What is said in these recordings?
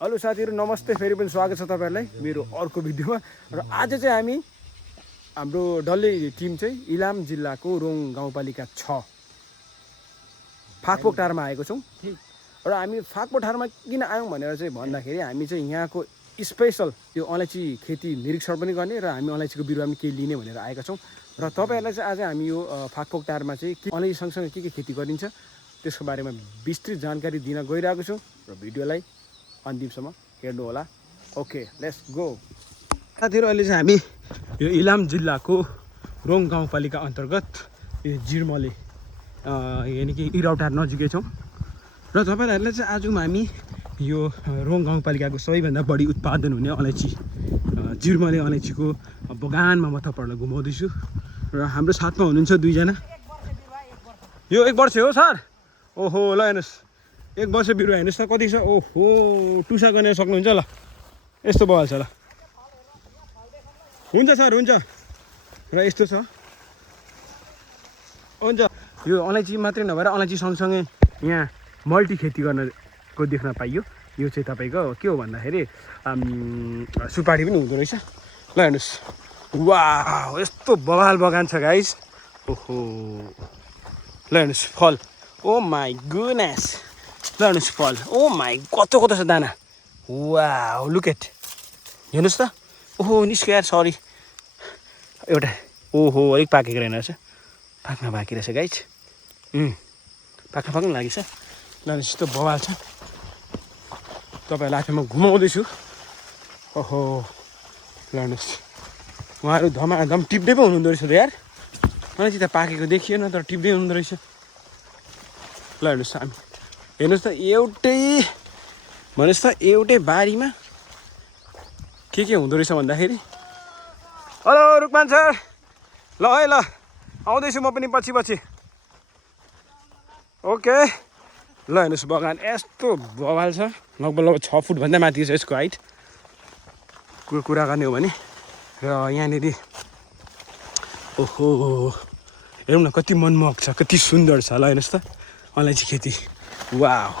Hello साथीहरु नमस्ते फेरि पनि स्वागत छ तपाईहरुलाई मेरो अर्को भिडियोमा र आज चाहिँ हामी हाम्रो डल्ले टिम चाहिँ इलाम जिल्लाको रोङ गाउँपालिका 6 फाकपोकटारमा आएको छौं र हामी फाकपोकटारमा किन आयौं भनेर चाहिँ भन्दाखेरि हामी चाहिँ यहाँको स्पेशल यो अलैँची खेती निरीक्षण पनि गर्ने र हामी अलैँचीको बिरुवा पनि केही लिने भनेर आएका छौं र तपाईहरुलाई चाहिँ आज हामी यो फाकपोकटारमा चाहिँ अलैँची सँगसँगै के खेती गरिन्छ त्यसको बारेमा विस्तृत जानकारी दिन गइरहेको छु र भिडियोलाई अन्तिमसम्म हेर्नु होला। Okay let's go. साथीहरु अहिले चाहिँ हामी यो इलाम जिल्लाको रोङ गाउँपालिका अन्तर्गत यो जिरमले यानी कि इरौटार नजिकै छौं र तपाईहरुलाई चाहिँ आज हामी यो रोङ गाउँपालिकाको सबैभन्दा बढी उत्पादन हुने अलैँची जिरमले अलैँचीको बगानमा म तपाईहरुलाई घुमाउँदै छु र हाम्रो साथमा हुनुहुन्छ दुईजना। यो 1 वर्ष हो सर? ओहो ल हेर्नुस् 1 वर्ष बिरुवा हेर्नुस् त कति छ। ओहो टुसा गर्न सक्नुहुन्छ ल यस्तो भइहाल्छ ल। हुन्छ सर हुन्छ र यस्तो छ हुन्छ। यो अलैँची मात्रै नभएर अलैँची सँगसँगै यहाँ मल्टी खेती गर्नको देख्न पाइयो। यो चाहिँ तपाईको के हो भन्दाखेरि सुपारी पनि हुँदो रहेछ। ल हेर्नुस् वाउ यस्तो बवाल बगान छ गाइस। ओहो ल हेर्नुस् फल ओ माई गुडनेस। ल हेर्नुस् फल ओ माई कस्तो कस्तो छ दाना। वाउ लुक एट हेर्नुस् त। ओहो निस्क्यो यार सरी एउटा ओहो अलिक पाकेको रहेन रहेछ पाक्न बाँकी रहेछ गाइस। पाक्न लाग्यो छ। ल हेर्नुस् यस्तो बवाल छ तपाईहरुलाई म घुमाउँदैछु। ओहो ल हेर्नुस् उहाँहरू धमाधम टिप्दै पो हुनुहुँदो रहेछ त यार। मलाई चाहिँ त पाकेको देखिएन तर टिप्दै हुनुहुँदो रहेछ। ल हेर्नुस् हामी हेर्नुस् त एउटै बारीमा के हुँदो रहेछ भन्दाखेरि। हेलो रुकमान सर ल है ल आउँदैछु म पनि पछि पछि। ओके ल हेर्नुस् बगान यस्तो बवाल छ लगभग 6 फुट भन्दा माथि छ यसको हाइट कुरा गर्ने हो भने। र यहाँनिर ओहो हेरौँ न कति मनमोहक छ कति सुन्दर छ। ल हेर्नुस् त अलैँची खेती वाउ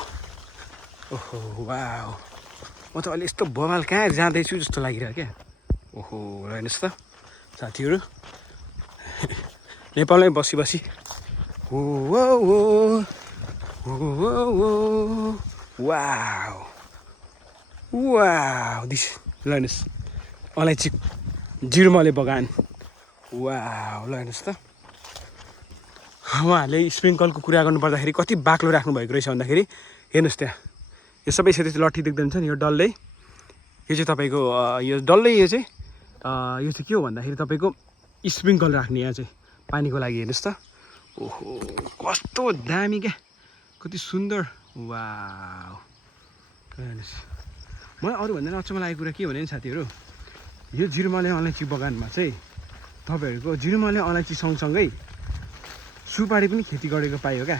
ओहो वाउ म त अहिले यस्तो बवाल कहाँ जाँदैछु जस्तो लागिरहेको क्या। ओहो हेर्नुहोस् त साथीहरू नेपालमै बसी बसी हो वाउ वाउ दिस ल हेर्नुहोस् अलैँची जिरमले बगान वाउ ल हेर्नुहोस् त। उहाँहरूले स्प्रिङ्कलको कुरा गर्नुपर्दाखेरि कति बाक्लो राख्नु भएको रहेछ भन्दाखेरि हेर्नुहोस् त्यहाँ यो सबै सेतो लट्ठी देख्दैन छ नि यो डल्लै यो चाहिँ तपाईँको यो डल्लै यो चाहिँ के हो भन्दाखेरि तपाईँको स्प्रिङ्कल राख्ने यहाँ चाहिँ पानीको लागि हेर्नुहोस् त। ओहो कस्तो दामी क्या कति सुन्दर वाउ हेर्नुहोस्। मलाई अरूभन्दा अचम्म लागेको कुरा के भने नि साथीहरू यो जिरमले अलैँची बगानमा चाहिँ तपाईँहरूको जिरमले अलैँची सँगसँगै सुपारी पनि खेती गरेको पाइयो क्या।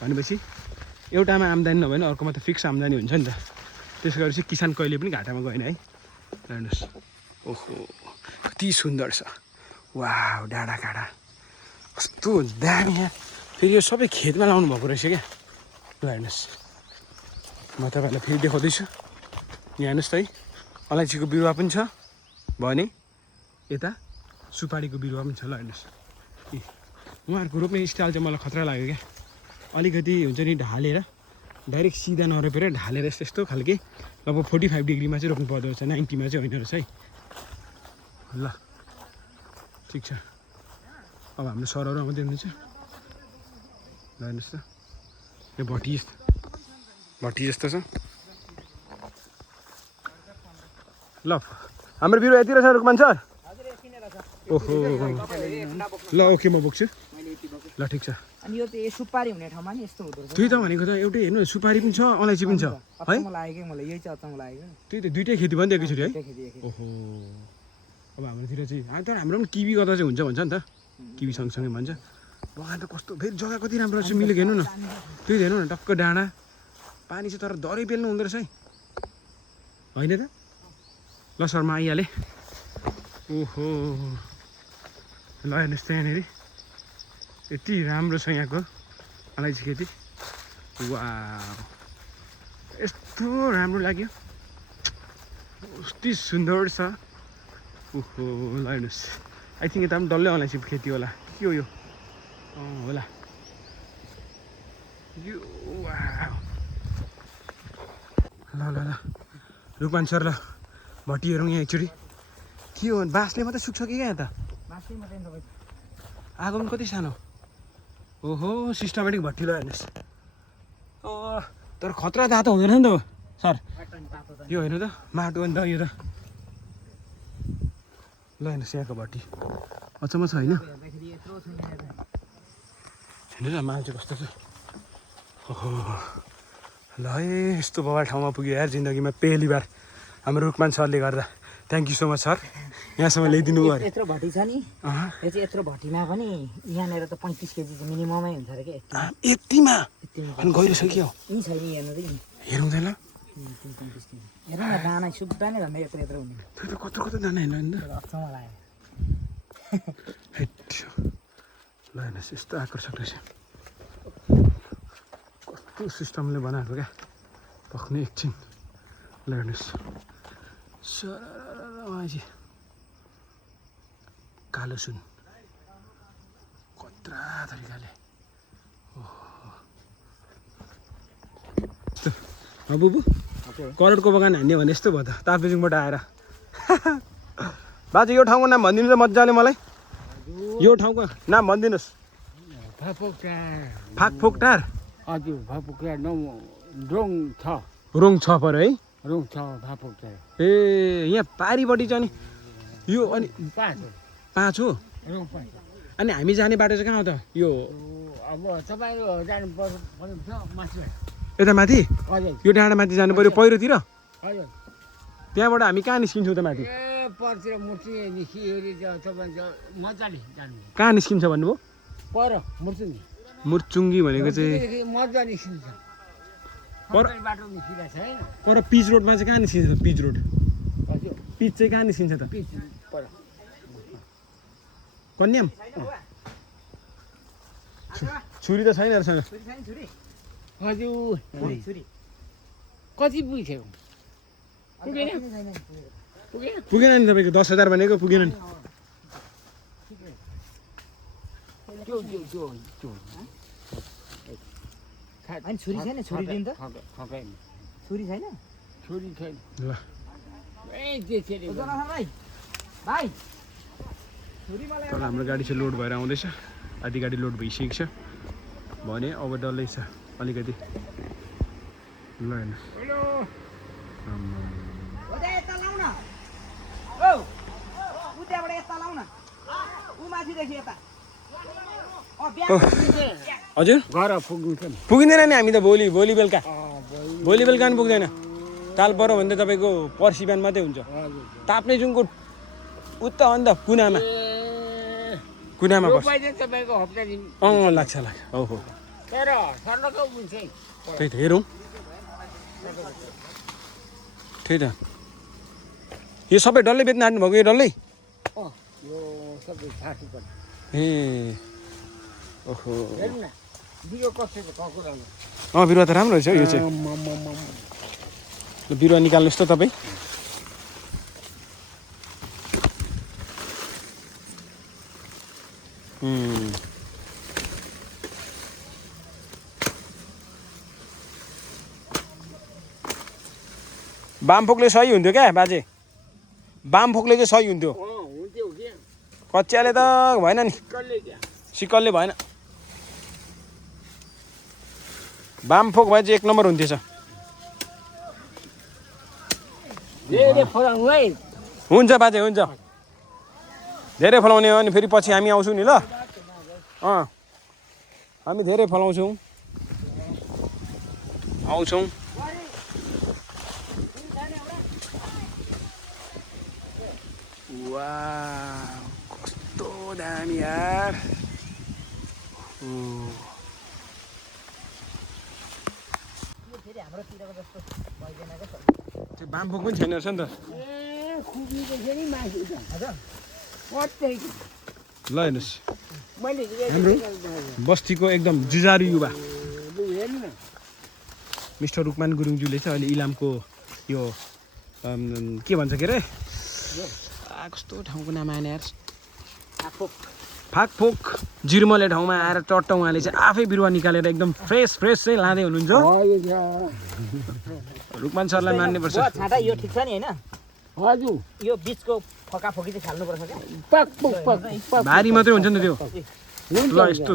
भनेपछि एउटामा आम्दानी नभए पनि अर्कोमा त फिक्स आम्दानी हुन्छ नि त। त्यसो गरेपछि किसान कहिले पनि घाटामा गएन है। हेर्नुहोस् ओहो कति सुन्दर छ वाउ डाँडा काँडा कस्तो दामी यहाँ फेरि यो सबै खेतमा लाउनु भएको रहेछ क्या। ल हेर्नुहोस् म तपाईँहरूलाई फेरि देखाउँदैछु यहाँ हेर्नुहोस् त है अलैँचीको बिरुवा पनि छ भने यता सुपारीको बिरुवा पनि छ। ल हेर्नुहोस् उहाँहरूको रोप्ने स्टाइल चाहिँ मलाई खतरा लाग्यो क्या। अलिकति हुन्छ नि ढालेर डाइरेक्ट सिधा नरोपेर ढालेर यस्तो खालके लगभग 45 डिग्रीमा चाहिँ रोप्नु पर्दो रहेछ 90मा चाहिँ होइन रहेछ है। ल ठिक छ अब हाम्रो सरहरू आउँदै हुनुहुन्छ। ल हेर्नुहोस् त यो भट्टी जस्तो छ। ल हाम्रो बिरुवा यति रहेछ रुकमान सर। ओहो ल ओके म बोक्छु ल ठिक छ। अनि यो चाहिँ सुपारी हुने ठाउँमा नि यस्तो हुँदो रहेछ। त्यही त भनेको त एउटै हेर्नु सुपारी पनि छ अलैँची पनि छ है। अचम्म लाग्यो मलाई यही चाहिँ अचम्म लाग्यो। त्यही त दुइटै खेती पनि एकैचोटि है। ओहो अब हाम्रोतिर चाहिँ तर हाम्रो पनि किवी गर्दा चाहिँ हुन्छ भन्छ नि त किवी सँगसँगै भन्छ। बगान त कस्तो फेरि जग्गा कति राम्रो रहेछ मिलेको हेर्नु न। त्यही त हेर्नु न टक्क डाँडा पानी चाहिँ तर दरै पेल्नु हुँदो रहेछ है होइन त। ल सरमा आइहालेँ। ओहो ल हेर्नुहोस् त यहाँनिर यति राम्रो छ यहाँको अलैँची खेती वाउ यस्तो राम्रो लाग्यो कति सुन्दर छ। ओहो ल हेर्नुहोस्, आई थिङ्क यता पनि डल्लै अलैँची खेती होला, के हो यो? होला यो। ल ल ल रुकमान सर ल भट्टी हेरौँ यहाँ एकचोटि। के हो बाँसले मात्रै सुक्छ कि क्या यता? मासु मात्रै नि तपाईँ। आगो पनि कति सानो। ओहो सिस्टमेटिक भट्टी ल हेर्नुहोस्। तर खतरा तातो हुँदैन नि त सर? यो हेर्नु त माटो नि त यो त। ल हेर्नुहोस् यहाँको भट्टी अचम्म छ होइन? हेर्दाखेरि यत्रो छ यहाँ त। हेर्नु न मान्छे कस्तो छ। ओहो ल है यस्तो बवाल ठाउँमा पुग्यो यार जिन्दगीमा पहली बार हाम्रो रुकमान सरले गर्दा। Thank you so much sir, यहाँसम्म ल्याइदिनु भयो अरे। यत्रो भट्टी छ नि, यो चाहिँ यत्रो भट्टीमा पनि यहाँनिर त 35 केजी चाहिँ मिनिममै हुन्छ अरे क्या। यतिमा अनि गहिरो छ कि हो? यहीँ छैन हेर्नु त यहीँ हेरौँ त ल। 35 केजी हेर्नु न, दाना सुब्बा नै भन्दा यत्रो यत्रो हुने। त्यो त कत्रो कत्रो दाना हेर्नु नि त। अचम्म लाग्यो। ल हेर्नुहोस् यस्तो आकर्षक रहेछ, कस्तो सिस्टमले बनाएको क्या। पक्ने एकछिन ल हेर्नुहोस् सर कालो सुन कत्रा तरिकाले। बुबु करोडको बगान हान्ने भने यस्तो भयो त ताप्लेजुङबाट आएर। बाजे यो ठाउँको नाम भनिदिनु त मजाले मलाई, यो ठाउँको नाम भनिदिनुहोस्। फाकफोकटार। हजुर फाकफोकटार रोङ छ। रोङ छ पर है? रोङ छ फाकफोकटार। ए यहाँ पारिपट्टि छ नि यो, अनि 5 हो। रोङ 5 अनि हामी जाने बाटो चाहिँ कहाँ हो त यो? अब तपाईँको जानु पर्छ माथि। यता माथि हजुर यो डाँडा माथि जानु पर्यो पहिरोतिर? हजुर। त्यहाँबाट हामी कहाँ निस्किन्छौँ त माथि? ए परतिर मुर्ति निस्किएर तपाईँको मजाले जानु। कहाँ निस्किन्छ भन्नुभयो? पर मुर्ति नि मुर्चुङ्गी भनेको चाहिँ मजा निस्किन्छ। पर बाटो निस्किरहेको छ होइन? पर पिच रोडमा चाहिँ कहाँ निस्किन्छ त? पिच रोड हजुर पिच चाहिँ कहाँ निस्किन्छ त? पिच पर कन्याम छुरी त छैन रहेछ। छुरी छ नि छुरी? हजुर छुरी कति पुग्थ्यो? पुगेन छैन। पुगेन पुगेन नि तपाईँको 10,000 भनेको पुगेन नि। त्यो त्यो त्यो त्यो अनि छुरी छैन? छुरी दिनु त। खकाइ छुरी छैन? छोरी छैन। ल ए त्यसरी जोनाथन भाइ भाइ छुरी मलाई तल हाम्रो गाडी चाहिँ लोड भएर आउँदैछ, आधी गाडी लोड भइसकेको छ भने अब डल्लै छ अलिकति। ल हेर्नु हेलो हो दे यता लाउ न। ओ उ त्यहाँबाट यता लाउ न, उ माथिदेखि यता। हजुर घर पुग्नु छ नि। पुगिँदैन नि हामी त भोलि बेलुका पनि पुग्दैन। काल पऱ्यो भने त तपाईँको पर्सि बिहान मात्रै हुन्छ। ताप्लेजुङको उता अन्त कुनामा पर्छ। तपाईँको हप्ता दिन लाग्छ हो हो तर सर्लको हुन्छ है। त्यही त हेरौँ। त्यही त यो सबै डल्लै बेच्न आँट्नु भएको? यो डल्लै यो सबै 60 पर्छ। ए ओहो हेर्नु न बियो कसैको ककुरामा। बिरुवा त राम्रो रहेछ हौ यो चाहिँ। बिरुवा निकाल्नुहोस् त तपाईँ। बामफोकले सही हुन्थ्यो क्या बाजे, बामफोकले चाहिँ सही हुन्थ्यो। हुन्थ्यो के कचियाले त भएन नि, कसले क्या सिकलले भएन। बामफोक भए चाहिँ 1 नम्बर हुन्थेछ। धेरै फलाउनु है। हुन्छ बाजे हुन्छ, धेरै फलाउने हो भने फेरि पछि हामी आउँछौँ नि ल। हामी धेरै फलाउँछौँ आउँछौँ। वाह कस्तो दामी यार। फेरि हाम्रोतिरको जस्तो भइदैन क्या। त्यो बामफोक पनि छैन रहेछ नि त। ए खुबीको छ नि मासु त। हजुर कतै ल हेर्नुहोस् मैले हाम्रो बस्तीको एकदम जुजारु युवा हेर्नु न मिस्टर रुकमान गुरुङज्यूले चाहिँ अहिले इलामको यो के भन्छ के अरे कस्तो ठाउँको नाम आएन यार फाकफोक जिरमले ठाउँमा आएर टट्ट उहाँले चाहिँ आफै बिरुवा निकालेर एकदम फ्रेस चाहिँ लाँदै हुनुहुन्छ रुकमान सरलाई मान्नुपर्छ छाँटा यो ठिक छ नि होइन हजुर यो बिचको फकाफकी चाहिँ फाल्नुपर्छ क्या भारी मात्रै हुन्छ नि त्यो ल यस्तो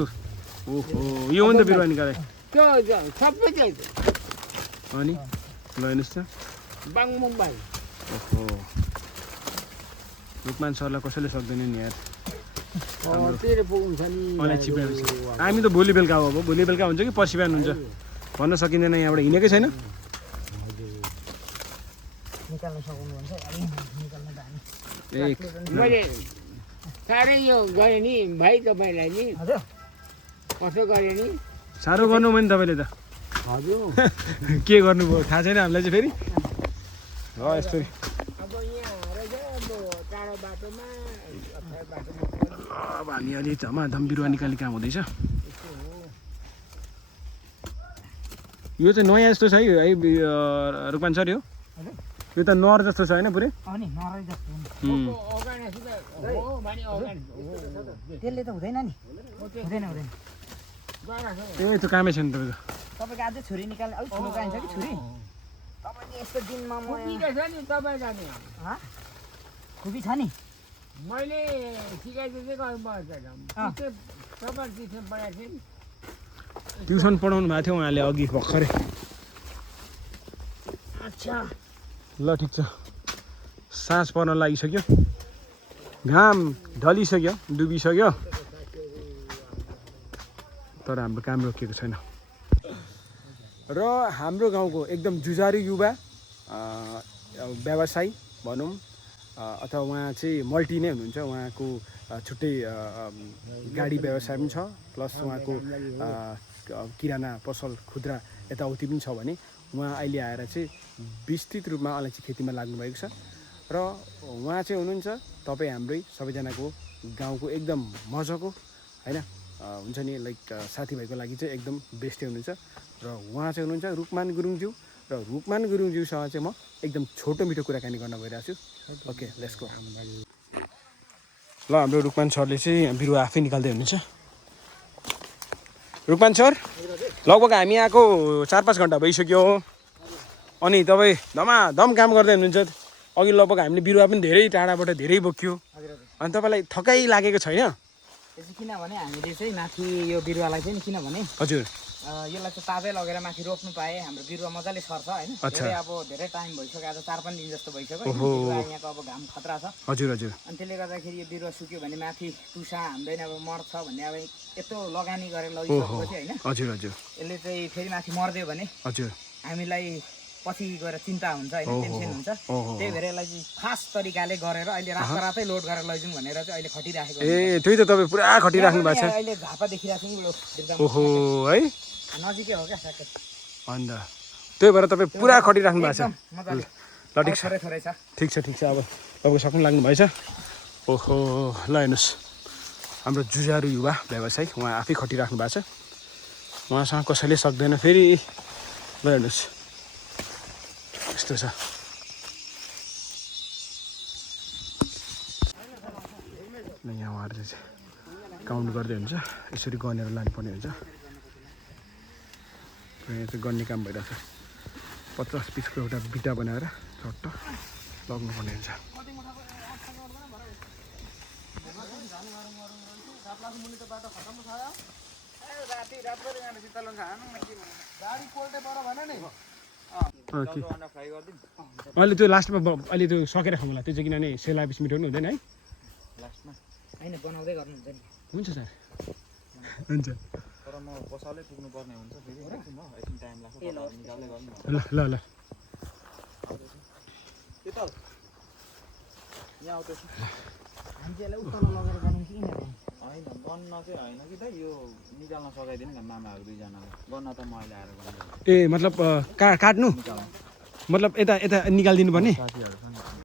ओहो यो हो नि त बिरुवा निकाले त्यो सबै चाहिँ अनि ल हेर्नुहोस् त बाङ मुम्बई ओहो रुकमान सरलाई कसैले सक्दैन नि यार तेरो पुग्छ नि मलाई चिप्याएपछि हामी त भोलि बेलुका अब भोलि बेलुका हुन्छ कि पर्सि बिहान हुन्छ भन्न सकिँदैन यहाँबाट हिँडेकै छैन निकाल्न सक्नुहुन्छ निकाल्न त हामी एक मैले साह्रै यो गरेँ नि भाइ तपाईँलाई नि हजुर कसो गरेँ नि साह्रो गर्नुभयो नि तपाईँले त हजुर के गर्नुभयो थाहा छैन हामीलाई चाहिँ फेरि ल यस्तो अब यहाँ रहेछ अब टाढो बाटोमा अब हामी अलि धमाधम बिरुवा निकाल्ने काम हुँदैछ यो चाहिँ नयाँ जस्तो छ है रुकमान सर यो यो त नर जस्तो छ होइन पुरै अनि नरै जस्तो त्यसले त हुँदैन नि हुँदैन ए त्यो कामै छैन तपाईँको तपाईँको अझै छुरी निकाल्ने अलिक ठुलो चाहिन्छ कि छुरी तपाईँले यस्तो दिनमा म नि तपाईँ जाने खुबी छ नि मैले सिकाइदिँदै गर्नुपर्छ तपाईँ ट्युसन पढाएको थिएँ नि ट्युसन पढाउनु भएको थियो उहाँले अघि भर्खरै अच्छा ल ठिक छ साँझ पर्न लागिसक्यो घाम ढलिसक्यो डुबिसक्यो तर हाम्रो काम रोकिएको छैन र हाम्रो गाउँको एकदम जुझारु युवा व्यवसायी भनौँ अथवा उहाँ चाहिँ मल्टी नै हुनुहुन्छ उहाँको छुट्टै गाडी व्यवसाय पनि छ प्लस उहाँको किराना पसल खुद्रा यताउति पनि छ भने उहाँ अहिले आएर चाहिँ विस्तृत रूपमा अलैँची खेतीमा लाग्नुभएको छ र उहाँ चाहिँ हुनुहुन्छ तपाईँ हाम्रै सबैजनाको गाउँको एकदम मजाको होइन हुन्छ नि लाइक साथीभाइको लागि चाहिँ एकदम बेस्टै हुनुहुन्छ र उहाँ चाहिँ हुनुहुन्छ रुकमान गुरुङज्यू र रुकमान गुरुङज्यूसँग चाहिँ म एकदम छोटो मिठो कुराकानी गर्न गइरहेको छु ओके लेट्स गो ल हाम्रो रुकमान सरले चाहिँ बिरुवा आफै निकाल्दै हुनुहुन्छ रुकमान सर लगभग हामी आएको 4-5 घन्टा भइसक्यो अनि तपाईँ धमाधम काम गर्दै हुनुहुन्छ अघि लगभग हामीले बिरुवा पनि धेरै टाढाबाट धेरै बोक्यो अनि तपाईँलाई थकाइ लागेको छैन त्यो चाहिँ किनभने हामीले चाहिँ माथि यो बिरुवालाई चाहिँ किनभने हजुर यसलाई चाहिँ ताजै लगेर माथि रोप्नु पाएँ हाम्रो बिरुवा मजाले सर्छ होइन धेरै टाइम भइसक्यो आज 4-5 दिन जस्तो भइसक्यो यहाँको अब घाम खतरा छ हजुर हजुर अनि त्यसले गर्दाखेरि यो बिरुवा सुक्यो भने माथि टुसा हान्दैन अब मर्छ भन्ने अब यत्रो लगानी गरेर लगिसकेपछि होइन हजुर हजुर यसले चाहिँ फेरि माथि मर्दियो भने हजुर हामीलाई पछि गएर चिन्ता हुन्छ होइन टेन्सन हुन्छ त्यही भएर यसलाई चाहिँ फास्ट तरिकाले गरेर अहिले रातै लोड गरेर लैजाउँ भनेर चाहिँ अहिले खटिराखेको ए त्यही त तपाईँ पुरा खटिराख्नु भएको छ अहिले झापा देखिरहेको छ ओहो है नजिकै हो क्या ठ्याक्कै अन्त त्यही भएर तपाईँ पुरा खटिराख्नु भएको छ मजाले ल ठिक छ थोरै छ ठिक छ अब तपाईँको सक्नु लाग्नु भएछ ओहो ल हेर्नुहोस् हाम्रो जुझारु युवा व्यवसायी उहाँ आफै खटिराख्नु भएको छ उहाँसँग कसैले सक्दैन फेरि ल हेर्नुहोस् यस्तो छ यहाँ उहाँहरूले चाहिँ काउन्ट गर्दै हुन्छ यसरी गनेर लानुपर्ने हुन्छ यहाँ चाहिँ गर्ने काम भइरहेको छ 50 पिसको एउटा बिटा बनाएर चट्ट लग्नुपर्ने हुन्छ अहिले त्यो लास्टमा अहिले त्यो सकेर खाउँ होला त्यो चाहिँ किनभने सेलाएपछि मिठो पनि हुँदैन है लास्टमा होइन बनाउँदै गर्नुहुन्छ नि हुन्छ सर हुन्छ तर म बसालै पुग्नुपर्ने हुन्छ फेरि एकछिन म एकछिन टाइम लाग्छ निकाल्दै गर्नु ल ल ल के त यहाँ आउँदैछ हामी चाहिँ यसलाई उत्तल लगेर गर्नु कि किन होइन गन्न चाहिँ होइन कि त यो निकाल्न सकाइदिनु न मामाहरू दुईजनाले गर्न त म अहिले आएर गर्नु ए मतलब काट्नु मतलब यता यता निकालिदिनु पर्ने साथीहरू